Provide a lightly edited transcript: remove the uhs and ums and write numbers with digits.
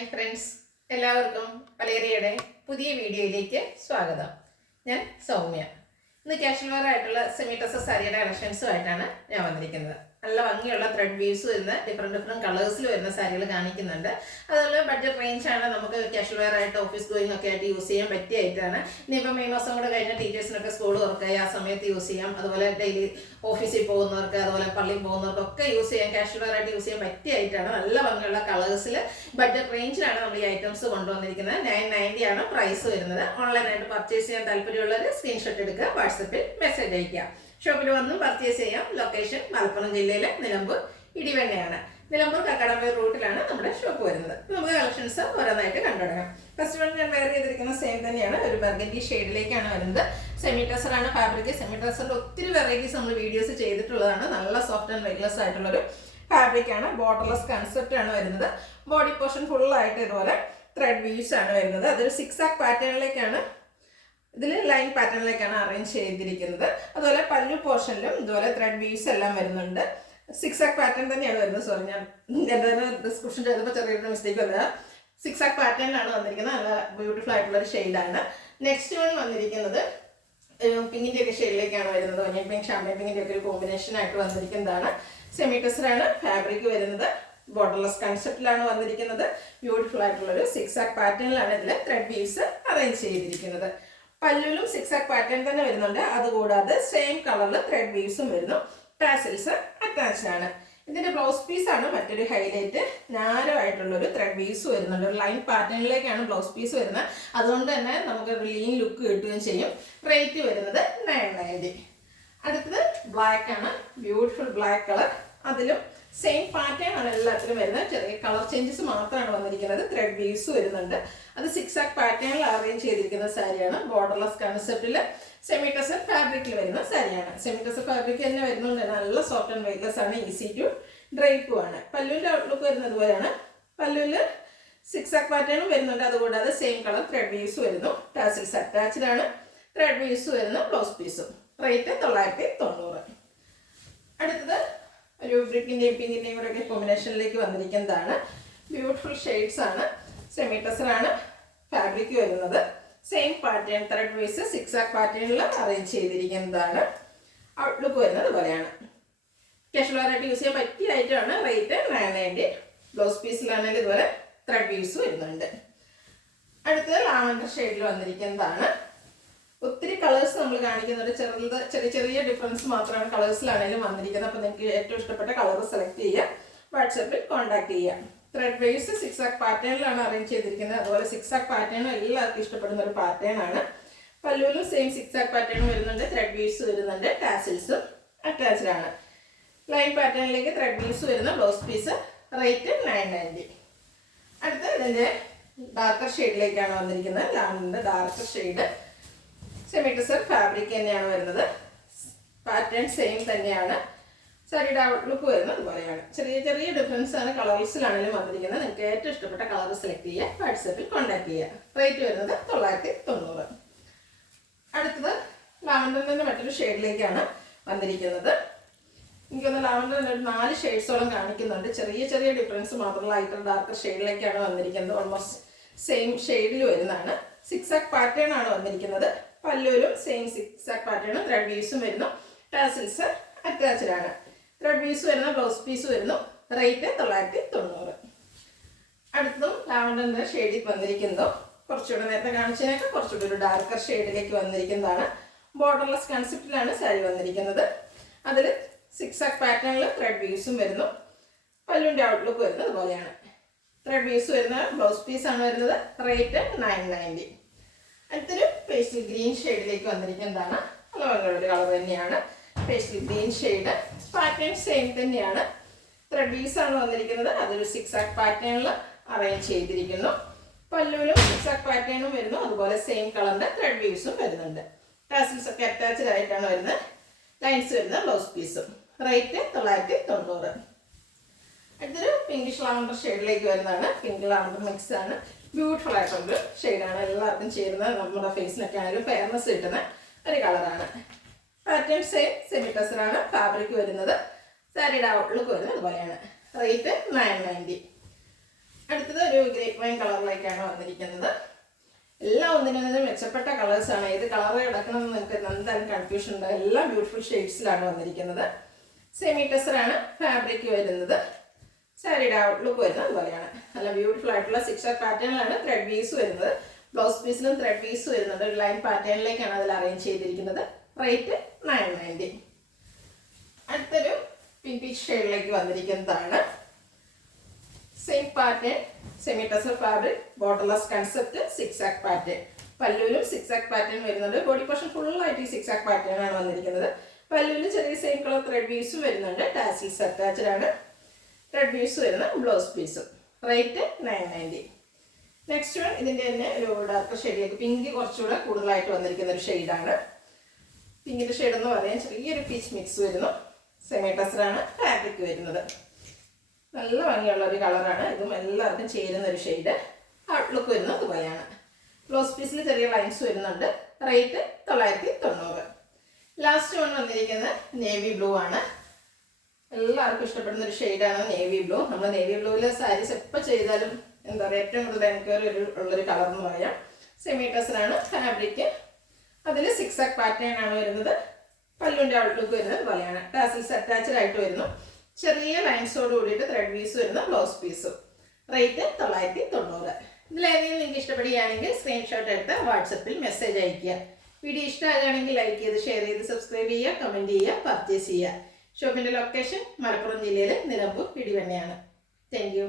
Hi friends, എല്ലാവർക്കും വലേറിയയുടെ പുതിയ വീഡിയോയിലേക്ക് സ്വാഗതം. ഞാൻ സൗമ്യ. ഇന്ന് കാഷ്വൽ വെയർ ആയിട്ടുള്ള സെമി ടസർ സാരിയുടെ കളക്ഷൻസുമായിട്ടാണ് ഞാൻ വന്നിരിക്കുന്നത്. നല്ല ഭംഗിയുള്ള ത്രെഡ് വീവ്സ് വരുന്ന ഡിഫറെൻറ്റ് കളേഴ്സിൽ വരുന്ന സാരികൾ കാണിക്കുന്നുണ്ട്. അതുപോലെ ബഡ്ജറ്റ് റേഞ്ചാണ്, നമുക്ക് കാഷ്വൽ വെയർ ആയിട്ട് ഓഫീസ് ഗോയിങ് ഒക്കെ ആയിട്ട് യൂസ് ചെയ്യാൻ പറ്റിയ ആയിട്ടാണ്. ഇനിയിപ്പോൾ മെയ് മാസം കൂടെ കഴിഞ്ഞ ടീച്ചേഴ്സിനൊക്കെ സ്കൂൾ തുറക്കുക, ആ സമയത്ത് യൂസ് ചെയ്യാം. അതുപോലെ ഡെയിലി ഓഫീസിൽ പോകുന്നവർക്ക്, അതുപോലെ പള്ളിയിൽ പോകുന്നവർക്കൊക്കെ യൂസ് ചെയ്യാൻ, കാഷ്വൽ വെയർ ആയിട്ട് യൂസ് ചെയ്യാൻ പറ്റിയ ആയിട്ടാണ്. നല്ല ഭംഗിയുള്ള കളേഴ്സിൽ ബഡ്ജറ്റ് റേഞ്ചിലാണ് നമ്മൾ ഈ ഐറ്റംസ് കൊണ്ടുവന്നിരിക്കുന്നത്. 990 ആണ് പ്രൈസ് വരുന്നത്. ഓൺലൈനായിട്ട് പർച്ചേസ് ചെയ്യാൻ താല്പര്യമുള്ളവർ സ്ക്രീൻഷോട്ട് എടുക്കുക, വാട്സപ്പിൽ മെസ്സേജ് അയയ്ക്കുക. ഷോപ്പിൽ വന്നും പർച്ചേസ് ചെയ്യാം. ലൊക്കേഷൻ മലപ്പുറം ജില്ലയിലെ നിലമ്പൂർ ഇടിവണ്ണയാണ്. നിലമ്പൂർ കക്കാടംപൊയിൽ റൂട്ടിലാണ് നമ്മുടെ ഷോപ്പ് വരുന്നത്. നമുക്ക് കളക്ഷൻസ് ഓരോന്നായിട്ട് കണ്ടുപിടിക്കാം. ഫസ്റ്റ് വൺ ഞാൻ വെയർ ചെയ്തിരിക്കുന്ന സെയിം തന്നെയാണ്, ഒരു ബർഗൻഡി ഷെയ്ഡിലേക്കാണ് വരുന്നത്. സെമി ടസർ ആണ് ഫാബ്രിക്. സെമി ടസറിന്റെ ഒത്തിരി വെറൈറ്റീസ് നമ്മൾ വീഡിയോസ് ചെയ്തിട്ടുള്ളതാണ്. നല്ല സോഫ്റ്റ് ആൻഡ് വെയ്റ്റ്ലെസ് ആയിട്ടുള്ളൊരു ഫാബ്രിക് ആണ്. ബോർഡർലെസ് കൺസെപ്റ്റ് ആണ് വരുന്നത്. ബോഡി പോർഷൻ ഫുൾ ആയിട്ട് ഇതുപോലെ ത്രെഡ് വീവ്സ് ആണ് വരുന്നത്. അതൊരു 6 ആക്ക് പാറ്റേണിലേക്കാണ്, ഇതിൽ ലൈൻ പാറ്റേണിലേക്കാണ് അറേഞ്ച് ചെയ്തിരിക്കുന്നത്. അതുപോലെ പല്ലു പോർഷനിലും ഇതുപോലെ ത്രെഡ് വീവ്സ് എല്ലാം വരുന്നുണ്ട്. 6 ആക്ക് പാറ്റേൺ തന്നെയാണ് വരുന്നത്. സോറി, ഞാൻ എൻ്റെ ഡിസ്ക്രിപ്ഷൻ ചെയ്തപ്പോൾ ചെറിയൊരു മിസ്റ്റേക്ക് വന്നത്. 6 ആക്ക് പാറ്റേണിലാണ് വന്നിരിക്കുന്നത്. നല്ല ബ്യൂട്ടിഫുൾ ആയിട്ടുള്ള ഒരു ഷെയ്ഡാണ്. നെക്സ്റ്റ് വൺ വന്നിരിക്കുന്നത് പിങ്കിൻ്റെ ഒക്കെ ഷെയ്ഡിലേക്കാണ് വരുന്നത്. ഒനിയൻ പിങ്ക്, ഷാമ്പൈൻ പിങ്കിൻ്റെ ഒക്കെ ഒരു കോമ്പിനേഷൻ ആയിട്ട് വന്നിരിക്കുന്നതാണ്. സെമി ടസറാണ് ഫാബ്രിക് വരുന്നത്. ബോർഡർലെസ് കൺസെപ്റ്റിലാണ് വന്നിരിക്കുന്നത്. ബ്യൂട്ടിഫുൾ ആയിട്ടുള്ളൊരു 6 ആക്ക് പാറ്റേണിലാണ് ഇതിൽ ത്രെഡ് വീവ്സ് അറേഞ്ച് ചെയ്തിരിക്കുന്നത്. പല്ലുവിലും 6 ആക്ക് പാറ്റേൺ തന്നെ വരുന്നുണ്ട്. അതുകൂടാതെ സെയിം കളറിൽ ത്രെഡ് വീവ്സും വരുന്നു. ടാസിൽസ് അറ്റാച്ച്ഡ് ആണ്. ഇതിന്റെ ബ്ലൗസ് പീസാണ് മറ്റൊരു ഹൈലൈറ്റ്. നാരോ ആയിട്ടുള്ളൊരു ത്രെഡ് വീവ്സ് വരുന്നുണ്ട്. ഒരു ലൈൻ പാറ്റേണിലേക്കാണ് ബ്ലൗസ് പീസ് വരുന്നത്. അതുകൊണ്ട് തന്നെ നമുക്ക് ഒരു ലീൻ ലുക്ക് കിട്ടുകയും ചെയ്യും. റേറ്റ് വരുന്നത് 990. അടുത്തത് ബ്ലാക്ക് ആണ്, ബ്യൂട്ടിഫുൾ ബ്ലാക്ക് കളർ. അതിലും സെയിം പാറ്റേൺ ആണ് എല്ലാത്തിലും വരുന്നത്. ചെറിയ കളർ ചേഞ്ചസ് മാത്രമാണ് വന്നിരിക്കുന്നത്. ത്രെഡ് വീവ്സ് വരുന്നുണ്ട്. അത് 6 ആക്ക് പാറ്റേണിൽ അറേഞ്ച് ചെയ്തിരിക്കുന്ന സാരിയാണ്. ബോർഡർലെസ് കൺസെപ്റ്റിൽ സെമി ടസർ ഫാബ്രിക്കിൽ വരുന്ന സാരിയാണ്. സെമി ടസർ ഫാബ്രിക് തന്നെ വരുന്നുണ്ട്. നല്ല സോഫ്റ്റ് ആൻഡ് വെയ്റ്റ്ലെസ് ആണ്, ഈസി ടു ഡ്രൈപ്പും ആണ്. പല്ലുവിൻ്റെ ഔട്ട്ലുക്ക് വരുന്നത് പോലെയാണ്. പല്ലുവിൽ 6 ആക്ക് പാറ്റേണും വരുന്നുണ്ട്. അതുകൂടാതെ സെയിം കളർ ത്രെഡ് വീവ്സ് വരുന്നു. ടാസിൽസ് അറ്റാച്ച്ഡ് ആണ്. ത്രെഡ് വീവ്സ് വരുന്നു. ബ്ലൗസ് പീസും. റേറ്റ് 990. അടുത്തത് ഒരു ബ്രിക്കിൻ്റെയും പിങ്കിൻ്റെയും കൂടെ ഒക്കെ കോമ്പിനേഷനിലേക്ക് വന്നിരിക്കുന്നതാണ്. ബ്യൂട്ടിഫുൾ ഷെയ്ഡ്സ് ആണ്. സെമി ടസറാണ് ഫാബ്രിക് വരുന്നത്. സെയിം പാറ്റേൺ ത്രെഡ് വീവ്സ് 6 ആക്ക് പാറ്റേണിൽ അറേഞ്ച് ചെയ്തിരിക്കുന്നതാണ്. ഔട്ട്ലുക്ക് വരുന്നത് പോലെയാണ്. കാഷ്വൽ വെയർ ആയിട്ട് യൂസ് ചെയ്യാൻ പറ്റിയ ഐറ്റമാണ്. റേറ്റ് 990. ബ്ലൗസ് പീസിലാണെങ്കിൽ ഇതുപോലെ ത്രെഡ് വീവ്സ് വരുന്നുണ്ട്. അടുത്തത് ലാവൻഡർ ഷെയ്ഡിൽ വന്നിരിക്കുന്നതാണ്. ഒത്തിരി കളേഴ്സ് നമ്മൾ കാണിക്കുന്നുണ്ട്. ചെറിയ ചെറിയ ഡിഫറൻസ് മാത്രമാണ് കളേഴ്സിലാണെങ്കിലും വന്നിരിക്കുന്നത്. അപ്പോൾ നിങ്ങൾക്ക് ഏറ്റവും ഇഷ്ടപ്പെട്ട കളർ സെലക്ട് ചെയ്യുക, വാട്സപ്പിൽ കോൺടാക്ട് ചെയ്യുക. ത്രെഡ് വേവ്സ് 6 ആക്ക് പാറ്റേണിലാണ് അറേഞ്ച് ചെയ്തിരിക്കുന്നത്. അതുപോലെ 6 ആക്ക് പാറ്റേൺ എല്ലാവർക്കും ഇഷ്ടപ്പെടുന്ന ഒരു പാറ്റേൺ ആണ്. പല്ലുവിലും സെയിം 6 ആക്ക് പാറ്റേൺ വരുന്നുണ്ട്. ത്രെഡ് വീവ്സ് വരുന്നുണ്ട്. ടാസിൽസും അറ്റാച്ച്ഡ് ആണ്. ലൈൻ പാറ്റേണിലേക്ക് ത്രെഡ് വീവ്സ് വരുന്ന ബ്ലൗസ് പീസ്. റേറ്റ് 990. അടുത്ത ഇതിൻ്റെ ഡാർക്കർ ഷെയ്ഡിലേക്കാണ് വന്നിരിക്കുന്നത്. ലാവൻഡറിൻ്റെ darker shade. Semi tussar fabric തന്നെയാണ് വരുന്നത്. പാറ്റേൺ സെയിം തന്നെയാണ്. സാരിയുടെ ഔട്ട്ലുക്ക് വരുന്നത് അതുപോലെയാണ്. ചെറിയ ചെറിയ ഡിഫറൻസ് ആണ് കളേഴ്സിലാണെങ്കിലും വന്നിരിക്കുന്നത്. നിങ്ങൾക്ക് ഏറ്റവും ഇഷ്ടപ്പെട്ട കളർ സെലക്ട് ചെയ്യുക, വാട്സപ്പിൽ കോൺടാക്ട് ചെയ്യുക. റേറ്റ് വരുന്നത് 990. അടുത്തത് ലാവൻഡറിൻ്റെ മറ്റൊരു ഷെയ്ഡിലേക്കാണ് വന്നിരിക്കുന്നത്. എനിക്കൊന്ന് ലാവൻഡറിൻ്റെ ഒരു 4 ഷെയ്ഡ്സോളം കാണിക്കുന്നുണ്ട്. ചെറിയ ചെറിയ ഡിഫറൻസ് മാത്രമല്ല, ലൈറ്റർ ഡാർക്കർ ഷെയ്ഡിലേക്കാണ് വന്നിരിക്കുന്നത്. ഓൾമോസ്റ്റ് സെയിം ഷെയ്ഡിൽ വരുന്നതാണ്. 6 ആക്ക് പാറ്റേൺ ആണ് വന്നിരിക്കുന്നത്. പല്ലുവിലും സെയിം 6 ആക്ക് പാറ്റേൺ ത്രെഡ് വീവ്സും വരുന്നു. ടാസിൽസ് അറ്റാച്ച്ഡ് ആണ്. ത്രെഡ് വീവ്സ് വരുന്ന ബ്ലൗസ് പീസ് വരുന്നു. റേറ്റ് 990. അടുത്തതും ലാവൻഡറിൻ്റെ ഷെയ്ഡിൽ വന്നിരിക്കുന്നതോ കുറച്ചുകൂടെ നേരത്തെ കാണിച്ചതിനൊക്കെ കുറച്ചുകൂടി ഒരു ഡാർക്കർ ഷെയ്ഡിലേക്ക് വന്നിരിക്കുന്നതാണ്. ബോർഡർലെസ് കൺസെപ്റ്റിലാണ് സാരി വന്നിരിക്കുന്നത്. അതിൽ 6 ആക്ക് പാറ്റേണിൽ ത്രെഡ് വീവ്സും വരുന്നു. പല്ലുവിൻ്റെ ഔട്ട്ലുക്ക് വരുന്നത് അതുപോലെയാണ്. ത്രെഡ് വീവ്സ് വരുന്ന ബ്ലൗസ് പീസാണ് വരുന്നത്. റേറ്റ് 990. അടുത്തൊരു പേസ്റ്റൽ ഗ്രീൻ ഷെയ്ഡിലേക്ക് വന്നിരിക്കുന്നതാണ്. നല്ല ഭംഗിയുള്ള കളർ തന്നെയാണ്. Pastel green shade. Pattern same തന്നെയാണ്. ത്രെഡ് വീവ്സ് ആണ് വന്നിരിക്കുന്നത്. അതൊരു 6 ആക്ക് പാറ്റേണിൽ അറേഞ്ച് ചെയ്തിരിക്കുന്നു. പല്ലുവിലും 6 ആക്ക് പാറ്റേണും വരുന്നു. അതുപോലെ സെയിം കളറിൻ്റെ ത്രെഡ് വീവ്സും വരുന്നുണ്ട്. ടാസിൽസ് ഒക്കെ അറ്റാച്ച്ഡ് ആയിട്ടാണ് വരുന്നത്. ലൈൻസ് വരുന്ന ബ്ലൗസ് പീസും. റേറ്റ് 990. അടുത്തൊരു പിങ്കിഷ് ലാവൻഡർ ഷെയ്ഡിലേക്ക് വരുന്നതാണ്. പിങ്ക് ലാവൻഡർ മിക്സ് ആണ്. ബ്യൂട്ടിഫുൾ ആയിട്ടുള്ളൊരു ഷെയ്ഡാണ്. എല്ലാവർക്കും ചേരുന്ന, നമ്മുടെ ഫേസിനൊക്കെ ആണെങ്കിലും ഫെയർനെസ് കിട്ടുന്ന ഒരു കളറാണ്. പാറ്റേൺ സെമി ടസറാണ് ഫാബ്രിക് വരുന്നത്. സാരിയുടെ ഔട്ട്ലുക്ക് വരുന്നത് അതുപോലെയാണ്. റേറ്റ് 990. അടുത്തത് ഒരു ഗ്രേപ്പ് വൈൻ കളറിലേക്കാണ് വന്നിരിക്കുന്നത്. എല്ലാം ഒന്നിനൊന്നും മെച്ചപ്പെട്ട കളേഴ്സാണ്. ഏത് കളർ കിടക്കണമെന്ന് നിങ്ങൾക്ക് എന്തായാലും കൺഫ്യൂഷൻ ഉണ്ട്. എല്ലാം ബ്യൂട്ടിഫുൾ ഷെയ്ഡ്സിലാണ് വന്നിരിക്കുന്നത്. സെമി ടെസറാണ് ഫാബ്രിക് വരുന്നത്. സാരിയുടെ ഔട്ട്ലുക്ക് വരുന്നത് അതുപോലെയാണ്. നല്ല ബ്യൂട്ടിഫുൾ ആയിട്ടുള്ള സിക്സർ പാറ്റേണിലാണ് ത്രെഡ് വീസ് വരുന്നത്. ബ്ലൗസ് പീസിലും ത്രെഡ് വീസ് വരുന്നുണ്ട്. ഒരു ലൈൻ പാറ്റേണിലേക്കാണ് അതിൽ അറേഞ്ച് ചെയ്തിരിക്കുന്നത്. റേറ്റ് 990. അടുത്തൊരു പിങ്ക് പീച്ച് ഷെയ്ഡിലേക്ക് വന്നിരിക്കുന്നതാണ്. Same pattern, semi tussar fabric, borderless concept, zigzag pattern. പല്ലുവിലും സിക്സാക് പാറ്റേൺ വരുന്നുണ്ട്. ബോഡി പോർഷൻ ഫുള്ളായിട്ട് ഈ സിക്സാക് പാറ്റേൺ ആണ് വന്നിരിക്കുന്നത്. പല്ലുവിൽ ചെറിയ സെയിം കളർ ത്രെഡ് വീസും വരുന്നുണ്ട്. ടാസിൽസ് അറ്റാച്ച്ഡ് ആണ്. ത്രെഡ് വീസ് വരുന്ന ബ്ലൗസ് പീസും. റേറ്റ് 990. നെക്സ്റ്റ് വൺ ഇതിൻ്റെ തന്നെ ഒരു ഡാർക്ക് ഷെയ്ഡിലേക്ക് പിങ്ക് കുറച്ചുകൂടെ കൂടുതലായിട്ട് വന്നിരിക്കുന്ന ഒരു ഷെയ്ഡാണ്. പിങ്കിൻ്റെ ഷെയ്ഡ് എന്ന് പറയാൻ ചെറിയൊരു പീച്ച് മിക്സ് വരുന്നു. സെമി ടെസറാണ് ഫാബ്രിക് വരുന്നത്. നല്ല ഭംഗിയുള്ള ഒരു കളറാണ്. ഇതും എല്ലാവർക്കും ചേരുന്ന ഒരു ഷെയ്ഡ്. ഔട്ട്ലുക്ക് വരുന്നത് അതുപോലെയാണ്. ബ്ലൗസ് പീസിൽ ചെറിയ ലൈൻസ് വരുന്നുണ്ട്. റേറ്റ് 990. ലാസ്റ്റ് വൺ വന്നിരിക്കുന്നത് നേവി ബ്ലൂ ആണ്. എല്ലാവർക്കും ഇഷ്ടപ്പെടുന്ന ഒരു ഷെയ്ഡാണ് നേവി ബ്ലൂ. നമ്മൾ നേവി ബ്ലൂവിൽ സാരീസ് എപ്പോൾ ചെയ്താലും എന്താ പറയുക ഏറ്റവും കൂടുതൽ എൻക്വയറി ഉള്ളൊരു കളർ എന്ന് പറയാം. സെമി ടെസറാണ് ഫാബ്രിക്. അതിൽ സിക്സാക് പാറ്റേൺ ആണ് വരുന്നത്. പല്ലുവിൻ്റെ ഔട്ട്ലുക്ക് വരുന്നത് പോലെയാണ്. ടാസിൽസ് അറ്റാച്ച്ഡ് ആയിട്ട് വരുന്നു. ചെറിയ ലൈൻസോട് കൂടിയിട്ട് ത്രെഡ് പീസ് വരുന്ന ബ്ലൗസ് പീസും. റേറ്റ് 990. ഇതിലേതെങ്കിലും നിങ്ങൾക്ക് ഇഷ്ടപ്പെടുകയാണെങ്കിൽ സ്ക്രീൻഷോട്ട് എടുത്ത് വാട്സപ്പിൽ മെസ്സേജ് അയയ്ക്കുക. വീഡിയോ ഇഷ്ടമാകുകയാണെങ്കിൽ ലൈക്ക് ചെയ്ത് ഷെയർ ചെയ്ത് സബ്സ്ക്രൈബ് ചെയ്യുക, കമൻറ്റ് ചെയ്യുക, പർച്ചേസ് ചെയ്യുക. ഷോപ്പിൻ്റെ ലൊക്കേഷൻ മലപ്പുറം ജില്ലയിലെ നിലമ്പൂർ പിടിവണ്ണയാണ്. Thank you.